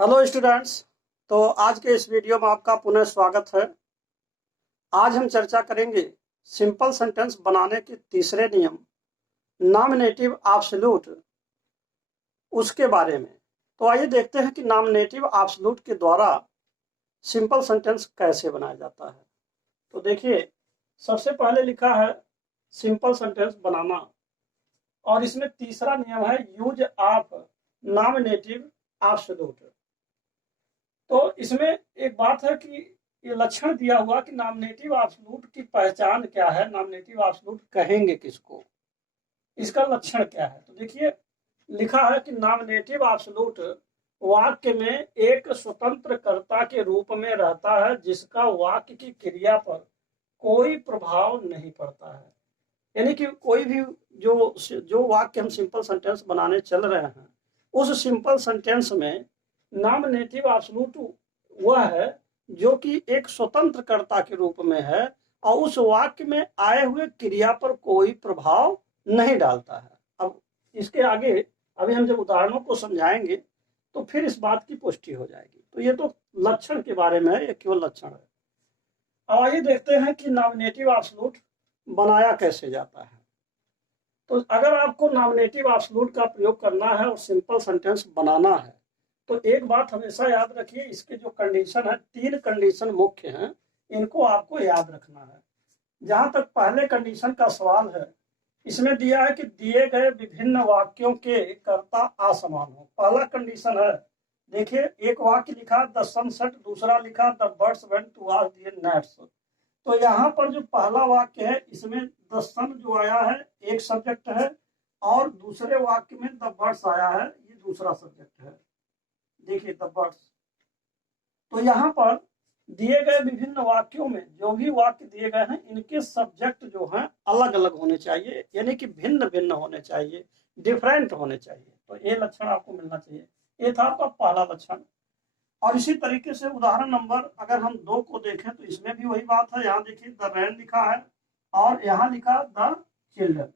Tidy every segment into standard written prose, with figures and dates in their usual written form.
Hello students. तो आज के इस वीडियो में आपका पुनः स्वागत है। आज हम चर्चा करेंगे सिंपल सेंटेंस बनाने के तीसरे नियम नॉमिनेटिव एब्सोल्यूट उसके बारे में। तो आइए देखते हैं कि नॉमिनेटिव एब्सोल्यूट के द्वारा सिंपल सेंटेंस कैसे बनाया जाता है। तो देखिए, सबसे पहले लिखा है सिंपल सेंटेंस बनाना, और इसमें तीसरा नियम है यूज ऑफ नॉमिनेटिव एब्सोल्यूट। तो इसमें एक बात है कि ये लक्षण दिया हुआ कि नॉमिनेटिव एब्सोल्यूट की पहचान क्या है, नॉमिनेटिव एब्सोल्यूट कहेंगे किसको, इसका लक्षण क्या है। तो देखिए, लिखा है कि नॉमिनेटिव एब्सोल्यूट वाक्य में एक स्वतंत्र कर्ता के रूप में रहता है जिसका वाक्य की क्रिया पर कोई प्रभाव नहीं पड़ता है। यानी कि कोई भी जो वाक्य हम सिंपल सेंटेंस बनाने चल रहे हैं, उस सिंपल सेंटेंस में नॉमिनेटिव एब्सोल्यूट वह है जो कि एक स्वतंत्र कर्ता के रूप में है और उस वाक्य में आए हुए क्रिया पर कोई प्रभाव नहीं डालता है। अब इसके आगे अभी हम जब उदाहरणों को समझाएंगे तो फिर इस बात की पुष्टि हो जाएगी। तो ये तो लक्षण के बारे में है, ये केवल लक्षण है। अब आइए देखते हैं कि नॉमिनेटिव एब्सोल्यूट बनाया कैसे जाता है। तो अगर आपको नॉमिनेटिव एब्सोल्यूट का प्रयोग करना है और सिंपल सेंटेंस बनाना है तो एक बात हमेशा याद रखिए, इसके जो कंडीशन है, तीन कंडीशन मुख्य हैं, इनको आपको याद रखना है। जहां तक पहले कंडीशन का सवाल है, इसमें दिया है कि दिए गए विभिन्न वाक्यों के कर्ता असमान हो। पहला कंडीशन है, देखिए एक वाक्य लिखा द सनसेट, दूसरा लिखा the birds went to watch the nets. तो यहाँ पर जो पहला वाक्य है इसमें द सन जो आया है एक सब्जेक्ट है और दूसरे वाक्य में द बर्ड्स आया है, ये दूसरा सब्जेक्ट है। देखिए द बर्ड्स। तो यहाँ पर दिए गए विभिन्न वाक्यों में जो भी वाक्य दिए गए हैं इनके सब्जेक्ट जो हैं अलग अलग होने चाहिए, यानी कि भिन्न भिन्न होने चाहिए, डिफरेंट होने चाहिए। तो ये लक्षण आपको मिलना चाहिए। ये था आपका पहला लक्षण। और इसी तरीके से उदाहरण नंबर अगर हम 2 को देखें तो इसमें भी वही बात है। यहाँ देखिए द रैन लिखा है और यहाँ लिखा द चिल्ड्रन।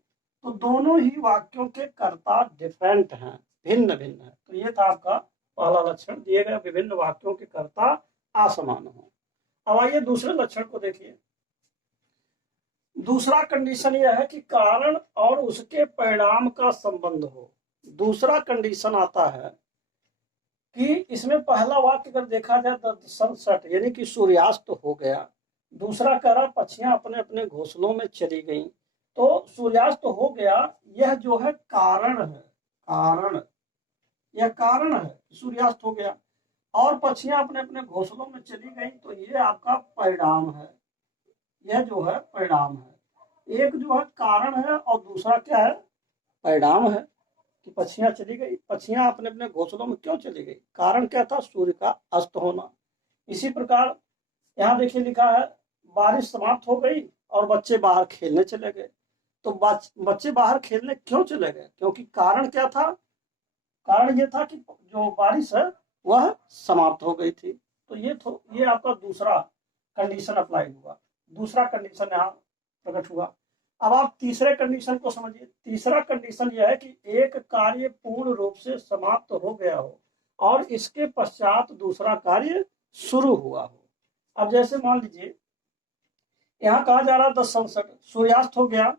तो दोनों ही वाक्यों के कर्ता डिफरेंट हैं, भिन्न भिन्न है। तो ये था आपका पहला लक्षण, दिए गए विभिन्न वाक्यों के कर्ता असमान हो। अब आइए दूसरे लक्षण को देखिए। दूसरा कंडीशन यह है कि कारण और उसके परिणाम का संबंध हो। दूसरा कंडीशन आता है कि इसमें पहला वाक्य अगर देखा जाए द सनसेट यानी कि सूर्यास्त हो गया, दूसरा कह रहा पक्षियां अपने अपने घोंसलों में चली गईं। तो सूर्यास्त हो गया, यह जो है कारण है, कारण, यह कारण है, सूर्यास्त हो गया और पक्षियां अपने अपने घोंसलों में चली गई। तो ये आपका परिणाम है, यह जो है परिणाम है। एक जो है कारण है और दूसरा क्या है, परिणाम है कि पक्षियां चली गई। पक्षियां अपने अपने घोंसलों में क्यों चली गई, कारण क्या था, सूर्य का अस्त होना। इसी प्रकार यहाँ देखिए लिखा है बारिश समाप्त हो गई और बच्चे बाहर खेलने चले गए। तो बच्चे बाहर खेलने क्यों चले गए, क्योंकि कारण क्या था, कारण ये था कि जो बारिश है वह समाप्त हो गई थी। तो ये आपका दूसरा कंडीशन अप्लाई हुआ, दूसरा कंडीशन यहाँ प्रकट हुआ। अब आप तीसरे कंडीशन को समझिए। तीसरा कंडीशन यह है कि एक कार्य पूर्ण रूप से समाप्त हो गया हो और इसके पश्चात दूसरा कार्य शुरू हुआ हो। अब जैसे मान लीजिए यहाँ कहा जा रहा है 10 सूर्यास्त हो गया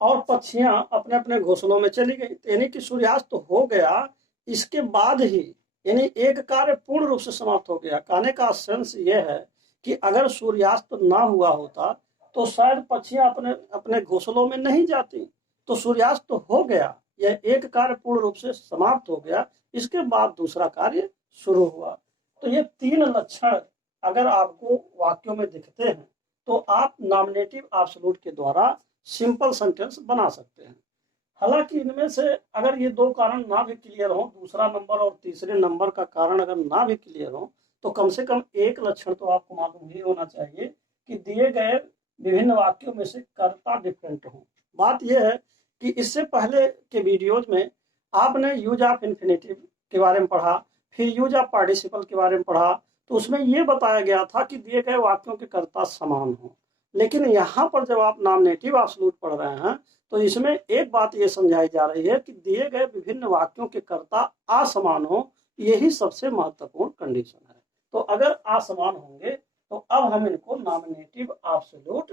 और पक्षियां अपने अपने घोंसलों में चली गई, यानी कि सूर्यास्त हो गया, इसके बाद ही यानी एक कार्य पूर्ण रूप से समाप्त हो गया। कहने का सेंस यह है कि अगर सूर्यास्त ना हुआ होता तो शायद पक्षियां अपने अपने घोंसलों में नहीं जाती। तो सूर्यास्त हो गया, यह एक कार्य पूर्ण रूप से समाप्त हो गया, इसके बाद दूसरा कार्य शुरू हुआ। तो ये तीन लक्षण अगर आपको वाक्यों में दिखते हैं तो आप नॉमिनेटिव एब्सोल्यूट के द्वारा सिंपल सेंटेंस बना सकते हैं। हालांकि इनमें से अगर ये दो कारण ना भी क्लियर हो, दूसरा नंबर और तीसरे नंबर का कारण अगर ना भी क्लियर हो, तो कम से कम एक लक्षण तो आपको मालूम ही होना चाहिए कि दिए गए विभिन्न वाक्यों में से कर्ता डिफरेंट हो। बात यह है कि इससे पहले के वीडियोज में आपने यूज ऑफ इन्फिनेटिव के बारे में पढ़ा, फिर यूज ऑफ पार्टिसिपल के बारे में पढ़ा। तो उसमें यह बताया गया था कि दिए गए वाक्यों के कर्ता समान हो। लेकिन यहाँ पर जब आप नॉमिनेटिव एब्सोल्यूट पढ़ रहे हैं तो इसमें एक बात ये समझाई जा रही है कि दिए गए विभिन्न वाक्यों के कर्ता असमान हो, यही सबसे महत्वपूर्ण कंडीशन है। तो अगर असमान होंगे तो अब हम इनको नॉमिनेटिव एब्सोल्यूट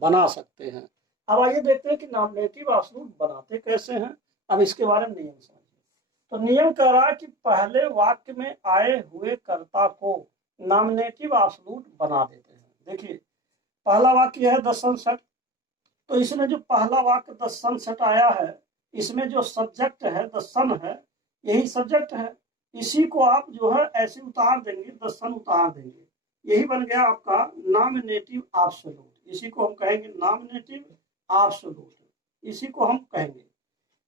बना सकते हैं। अब आइए देखते हैं कि नॉमिनेटिव एब्सोल्यूट बनाते कैसे हैं। अब इसके बारे में नियम समझिए। तो नियम कह रहा है कि पहले वाक्य में आए हुए कर्ता को नॉमिनेटिव एब्सोल्यूट बना देते हैं। देखिए पहला वाक्य है द सनसेट, तो इसमें जो पहला वाक्य द सनसेट आया है, इसमें जो सब्जेक्ट है द सन है, यही सब्जेक्ट है। इसी को आप जो है ऐसे उतार देंगे, द सन उतार देंगे, यही बन गया आपका नॉमिनेटिव एब्सोल्यूट। इसी को हम कहेंगे नॉमिनेटिव एब्सोल्यूट, इसी को हम कहेंगे।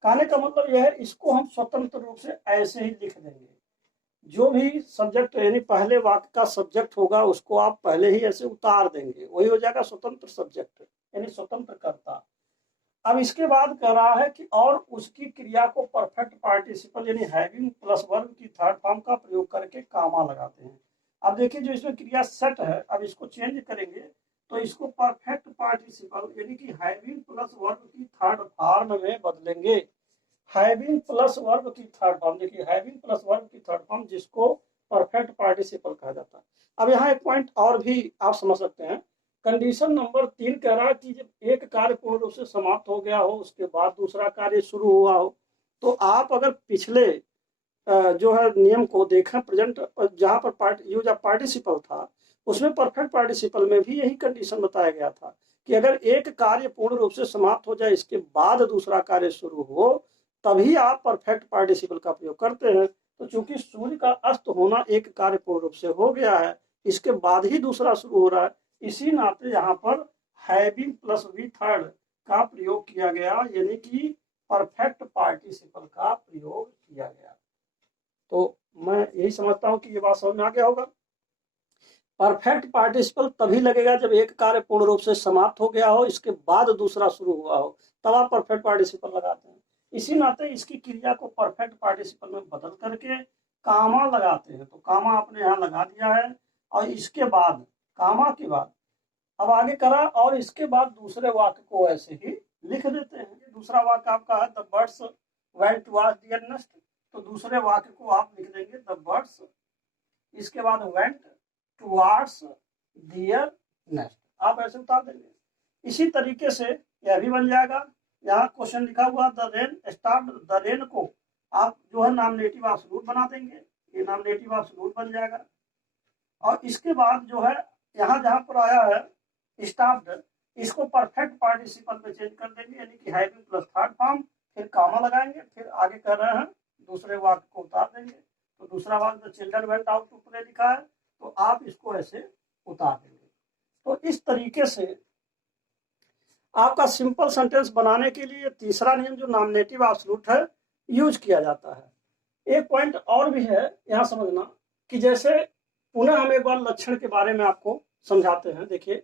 कहने का मतलब यह है इसको हम स्वतंत्र रूप से ऐसे ही लिख देंगे। जो भी सब्जेक्ट यानी पहले वाक्य का सब्जेक्ट होगा उसको आप पहले ही ऐसे उतार देंगे, वही हो जाएगा स्वतंत्र सब्जेक्ट यानी स्वतंत्र कर्ता। अब इसके बाद कह रहा है कि और उसकी क्रिया को परफेक्ट पार्टिसिपल यानी हैविंग प्लस वर्ब की थर्ड फॉर्म का प्रयोग करके कामा लगाते हैं। अब देखिए जो इसमें क्रिया सेट है, अब इसको चेंज करेंगे तो इसको परफेक्ट पार्टिसिपल यानी कि हैविंग प्लस वर्ब की थर्ड फॉर्म में बदलेंगे। हैविंग प्लस वर्ब की थर्ड फॉर्म, देखिए हैविंग प्लस वर्ब की थर्ड फॉर्म जिसको परफेक्ट पार्टिसिपल कहा जाता है। अब यहाँ एक पॉइंट और भी आप समझ सकते हैं। कंडीशन नंबर 3 कह रहा है कि जब एक कार्य पूर्ण रूप से समाप्त हो गया हो उसके बाद दूसरा कार्य शुरू हुआ हो, तो आप अगर पिछले जो है नियम को देखें, प्रेजेंट जहां पर यूज ऑफ पार्टिसिपल था उसमें परफेक्ट पार्टिसिपल में भी यही कंडीशन बताया गया था कि अगर एक कार्य पूर्ण रूप से समाप्त हो जाए इसके बाद दूसरा कार्य शुरू हो तभी आप परफेक्ट पार्टिसिपल का प्रयोग करते हैं। तो चूंकि सूर्य का अस्त होना एक कार्य पूर्ण रूप से हो गया है, इसके बाद ही दूसरा शुरू हो रहा है, इसी नाते यहाँ पर हैविंग प्लस वी थर्ड का प्रयोग किया गया, यानी कि परफेक्ट पार्टिसिपल का प्रयोग किया गया। तो मैं यही समझता हूं कि ये बात समझ में आ गया होगा। परफेक्ट पार्टिसिपल तभी लगेगा जब एक कार्य पूर्ण रूप से समाप्त हो गया हो इसके बाद दूसरा शुरू हुआ हो, तब आप परफेक्ट पार्टिसिपल लगाते हैं। इसी नाते इसकी क्रिया को परफेक्ट पार्टिसिपल में बदल करके कामा लगाते हैं। तो कामा आपने यहाँ लगा दिया है और इसके बाद कामा के बाद अब आगे करा और इसके बाद दूसरे वाक्य को ऐसे ही लिख देते हैं। दूसरा वाक्य आपका है the birds went towards their nest, तो दूसरे वाक्य को आप लिख देंगे द बर्ड्स, इसके बाद वेंट टुवर्ड्स देयर नेस्ट, आप ऐसे उतार देंगे। इसी तरीके से यह भी बन जाएगा। यहाँ क्वेश्चन लिखा हुआ the rain start, the rain को आप जो है नॉमिनेटिव एब्सोल्यूट बना देंगे, ये नॉमिनेटिव एब्सोल्यूट बन जाएगा। और इसके बाद जो है यहाँ जहां पर आया है स्टार्ट, इसको परफेक्ट पार्टिसिपल में चेंज कर देंगे, यानी कि हैविंग प्लस थर्ड फॉर्म, फिर कामा लगाएंगे, फिर आगे कर रहे हैं दूसरे वाक्य को उतार देंगे। तो दूसरा वाक्य the children went out to play लिखा है, तो आप इसको ऐसे उतार देंगे। तो इस तरीके से आपका सिंपल सेंटेंस बनाने के लिए तीसरा नियम जो नॉमिनेटिव एब्सोल्यूट है यूज किया जाता है। एक पॉइंट और भी है यहाँ समझना कि जैसे पुनः हम एक बार लक्षण के बारे में आपको समझाते हैं। देखिए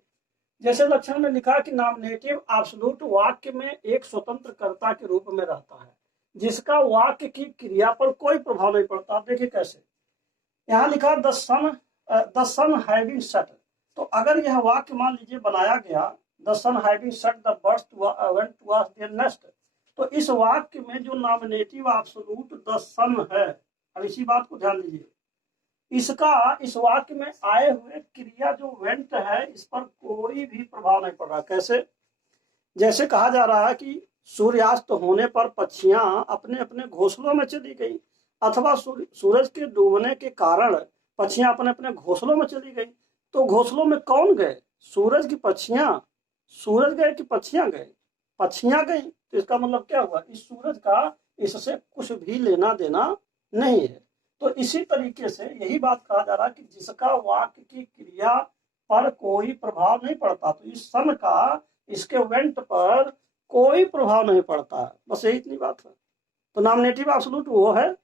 जैसे लक्षण में लिखा है कि नॉमिनेटिव एब्सोल्यूट वाक्य में एक स्वतंत्र कर्ता के रूप में रहता है जिसका वाक्य की क्रिया पर कोई प्रभाव नहीं पड़ता। आप देखिए कैसे यहाँ लिखा द सन हैविंग सेट, तो अगर यह वाक्य मान लीजिए बनाया गया the sun having set the birds went towards their nest, तो इस वाक्य में जो नॉमिनेटिव एब्सोल्यूट द सन है, अब इसी बात को ध्यान दीजिए, इसका इस वाक्य में आए हुए क्रिया जो वेंट है इस पर कोई भी प्रभाव नहीं पड़ रहा। कैसे? जैसे कहा जा रहा है कि सूर्यास्त होने पर पक्षियां अपने अपने घोंसलों में चली गई, अथवा सूरज के डूबने के कारण पक्षियां अपने अपने घोंसलों में चली गई। तो घोंसलों में कौन गए? सूरज की पक्षियां, सूरज गए कि पक्षियां गए? पक्षियां गई। तो इसका मतलब क्या हुआ? इस सूरज का इससे कुछ भी लेना देना नहीं है। तो इसी तरीके से यही बात कहा जा रहा है कि जिसका वाक्य की क्रिया पर कोई प्रभाव नहीं पड़ता, तो इस सन का इसके वेंट पर कोई प्रभाव नहीं पड़ता। बस यही इतनी बात है। तो नॉमिनेटिव एब्सोल्यूट वो है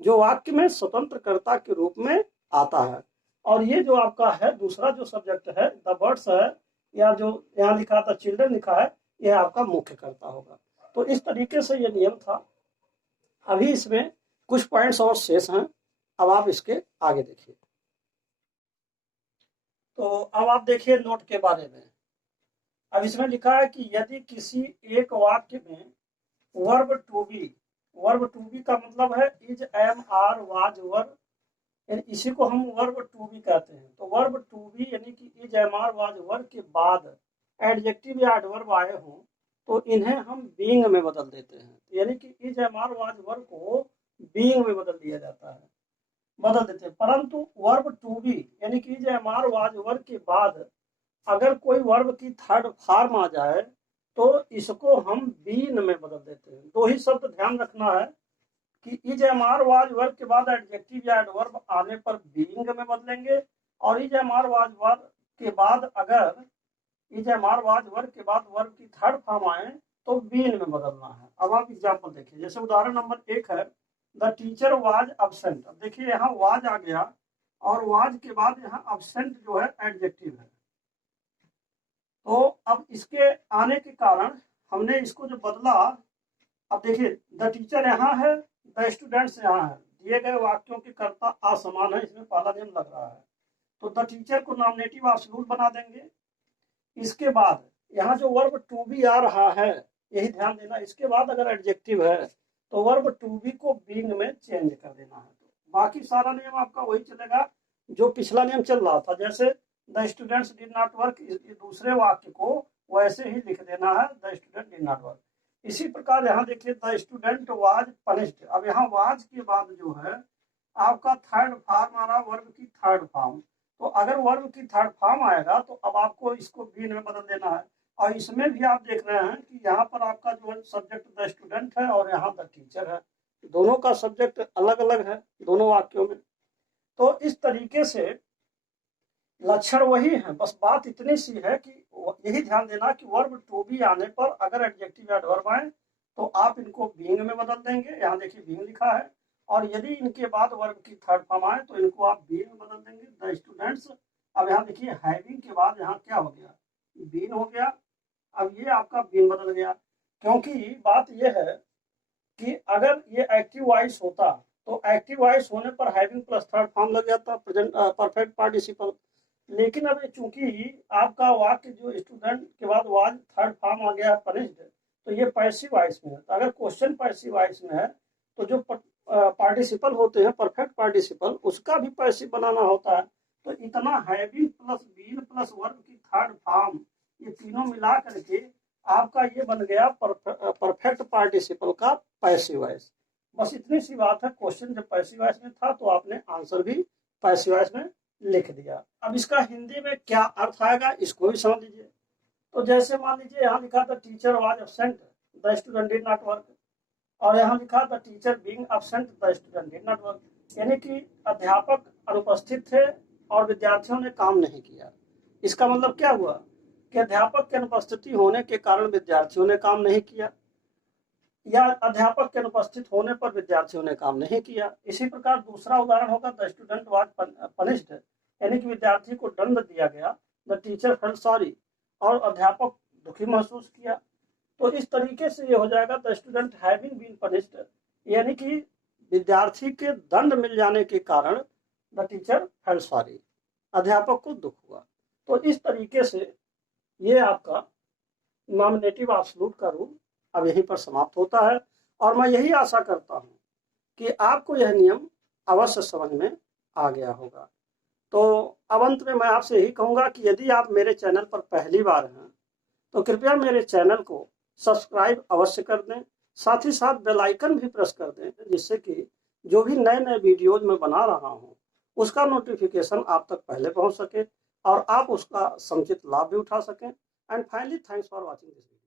जो वाक्य में स्वतंत्र कर्ता के रूप में आता है। और ये जो आपका है दूसरा जो सब्जेक्ट है द बर्ड्स है, या जो यहाँ लिखा था चिल्ड्रन लिखा है, यह आपका मुख्य कर्ता होगा। तो इस तरीके से ये नियम था। अभी इसमें कुछ पॉइंट्स और शेष हैं, अब आप इसके आगे देखिए। तो अब आप देखिए नोट के बारे में। अब इसमें लिखा है कि यदि किसी एक वाक्य में वर्ब वर्ब टू बी का मतलब है इज, एम, आर, वाज, वर, यानी इसी को हम वर्ब टू बी कहते हैं। तो वर्ब टू बी यानी कि इज, एम, आर, वाज, वर के बाद एडजेक्टिव या एडवर्ब आए हों तो इन्हें हम बीइंग में बदल देते हैं। यानी कि इज, एम, आर, वाज, वर को बीइंग में बदल दिया जाता है, बदल देते हैं। परंतु वर्ब टू बी यानी कि इज, एम, आर, वाज, वर के बाद अगर कोई वर्ब की थर्ड फॉर्म आ जाए तो इसको हम बीन में बदल देते हैं। दो ही शब्द ध्यान रखना है कि इज, एम, आर, वाज, वर के बाद एडजेक्टिव या एडवर्ब आने पर बीइंग में बदलेंगे, और इज, एम, आर, वाज, वर के बाद अगर इज, एम, आर, वाज, वर के बाद वर्ब की थर्ड फॉर्म आए तो बीन में बदलना है। अब आप एग्जाम्पल देखिए, जैसे उदाहरण नंबर 1 है द टीचर वाज अब्सेंट। अब देखिए यहाँ वाज आ गया और वाज के बाद यहाँ अब्सेंट जो है एडजेक्टिव है। तो अब इसके आने के कारण हमने इसको जो बदला, अब देखिए द टीचर यहाँ है, द स्टूडेंट्स यहाँ है, दिए गए वाक्यों के कर्ता असमान है, इसमें पहला नियम लग रहा है। तो द टीचर को नॉमिनेटिव एब्सोल्यूट बना देंगे। इसके बाद यहाँ जो वर्ब टू बी आ रहा है, यही ध्यान देना, इसके बाद अगर एडजेक्टिव है तो वर्ब टू बी को बीइंग में चेंज कर देना है। तो बाकी सारा नियम आपका वही चलेगा जो पिछला नियम चल रहा था। जैसे the students did not work, दूसरे वाक्य को वैसे ही लिख देना है, the student did not work. इसी प्रकार यहाँ देखिए द स्टूडेंट वाज पनिश्ड। अब यहाँ वाज के बाद जो है आपका थर्ड फॉर्म आ रहा, वर्ब की थर्ड फॉर्म। तो अगर वर्ब की थर्ड फॉर्म आएगा तो अब आपको इसको बीन में बदल देना है। और इसमें भी आप देख रहे हैं कि यहाँ पर आपका जो सब्जेक्ट द स्टूडेंट है और यहाँ द टीचर है, दोनों का सब्जेक्ट अलग अलग है दोनों वाक्यों में। तो इस तरीके से लक्षण वही है, बस बात इतनी सी है कि यही ध्यान देना कि वर्ब टू बी आने पर अगर एडजेक्टिव एडवर्ब आए तो आप इनको बीइंग में बदल देंगे। यहाँ देखिए बीइंग लिखा है, और यदि इनके बाद वर्ब की थर्ड फॉर्म आए तो इनको आप बीइंग में बदल देंगे, द स्टूडेंट्स। अब यहाँ देखिए हैविंग के बाद यहाँ क्या हो गया, बीन हो गया। अब ये आपका बीन बदल गया, क्योंकि बात यह है कि अगर ये एक्टिव वॉइस होता तो एक्टिव वॉइस होने पर हैविंग प्लस थर्ड फॉर्म लग जाता प्रेजेंट परफेक्ट पार्टिसिपल। लेकिन अब चूंकि आपका वाक्य जो स्टूडेंट के बाद वाज थर्ड फॉर्म आ गया पनिश्ड, तो ये पैसिव वॉइस में है। तो अगर क्वेश्चन पैसिव वॉइस में है तो जो पार्टिसिपल होते हैं परफेक्ट पार्टिसिपल, उसका भी पैसिव बनाना होता है। तो इतना having plus been plus verb की थर्ड फॉर्म, ये तीनों मिला करके आपका ये बन गया परफेक्ट पार्टिसिपल का पैसिव वॉइस। बस इतनी सी बात है। क्वेश्चन जब पैसिव वॉइस में था तो आपने आंसर भी पैसिव वॉइस में लिख दिया। अब इसका हिंदी में क्या अर्थ आएगा इसको भी समझ लीजिए। तो जैसे मान लीजिए यहाँ लिखा था teacher was absent, the student did not work, और यहाँ लिखा था teacher being absent, the student did not work. यानी कि अध्यापक अनुपस्थित थे और विद्यार्थियों ने काम नहीं किया। इसका मतलब क्या हुआ कि अध्यापक की अनुपस्थिति होने के कारण विद्यार्थियों ने काम नहीं किया, या अध्यापक के अनुपस्थित होने पर विद्यार्थियों ने काम नहीं किया। इसी प्रकार दूसरा उदाहरण होगा द स्टूडेंट वाज पनिश्ड, यानी कि विद्यार्थी को दंड दिया गया, द टीचर फेल्ट सॉरी, और अध्यापक दुखी महसूस किया। तो इस तरीके से ये हो जाएगा the student having been punished, यानी कि विद्यार्थी के दंड मिल जाने के कारण द टीचर फेल्ट सॉरी, अध्यापक को दुख हुआ। तो इस तरीके से ये आपका नॉमिनेटिव एब्सोल्यूट का रूल अब यहीं पर समाप्त होता है। और मैं यही आशा करता हूं कि आपको यह नियम अवश्य समझ में आ गया होगा। तो अब अंत में मैं आपसे यही कहूंगा कि यदि आप मेरे चैनल पर पहली बार हैं तो कृपया मेरे चैनल को सब्सक्राइब अवश्य कर दें, साथ ही साथ बेल आइकन भी प्रेस कर दें, जिससे कि जो भी नए नए वीडियोज मैं बना रहा हूं उसका नोटिफिकेशन आप तक पहले पहुंच सके और आप उसका समुचित लाभ भी उठा सकें। And finally thanks for watching this video.